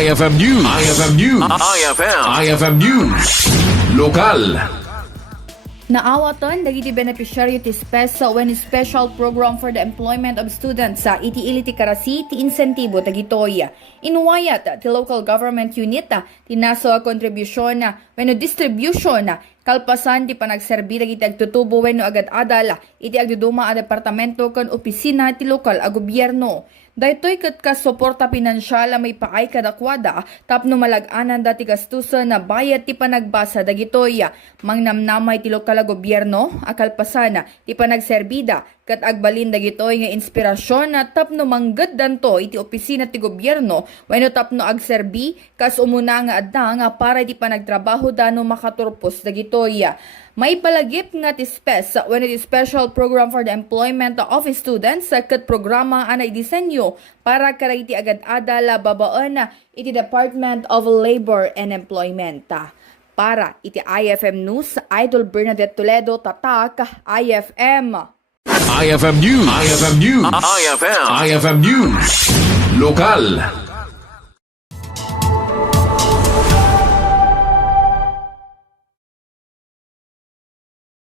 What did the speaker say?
IFM News. IFM News. IFM News. Lokal. Naawatan dagiti beneficiaryo ti Spes sa when special program for the employment of students sa iti Carasi ti insentibo dagitoy. Inuwayat ti local government unit ti naso kontribusyon when distribution kalpasan ti panagserbi dagiti agtutubo wenno agad adal iti agduduma a departamento ken opisina ti lokal a gobyerno. Daytoy ket kasuporta pinansyal may paay kadakwada tapno malag-anan dati gastuson na bayad ti panagbasa dagitoy. Mangnamnamay ti lokal a gobyerno akalpasan ti panagserbida ket agbalin dagitoy nga inspirasyon na tapno mangged danto iti opisina ti gobyerno wenno tapno agserbi kas umuna nga adda nga para ti panagtrabaho dano makaturpos dagitoy. May palagip nga ti Spes when it is special program for the employment of students ket programa anay disenyo para karay ti agad-adal babaen iti Department of Labor and Employment. Para iti IFM News, Idol Bernadette Toledo, Tatak, IFM. IFM News. IFM News. IFM News. Lokal.